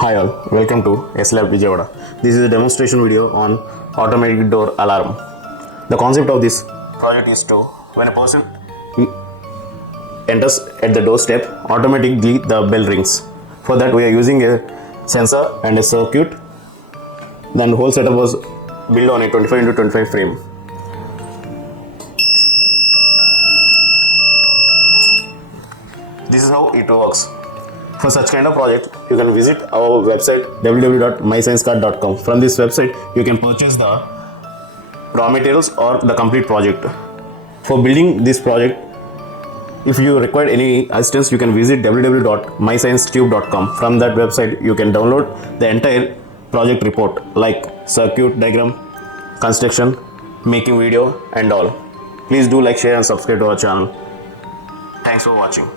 Hi all, welcome to Yeslab Vijayawada. This is a demonstration video on automatic door alarm. The concept of this project is to, when a person enters at the doorstep, automatically the bell rings. For that we are using a sensor and a circuit. Then the whole setup was built on a 25x25 frame. This is how it works. For such kind of project, you can visit our website www.mysciencekart.com. From this website, you can purchase the raw materials or the complete project. For building this project, if you require any assistance, you can visit www.mysciencekart.com. From that website, you can download the entire project report like circuit diagram, construction, making video and all. Please do like, share and subscribe to our channel. Thanks for watching.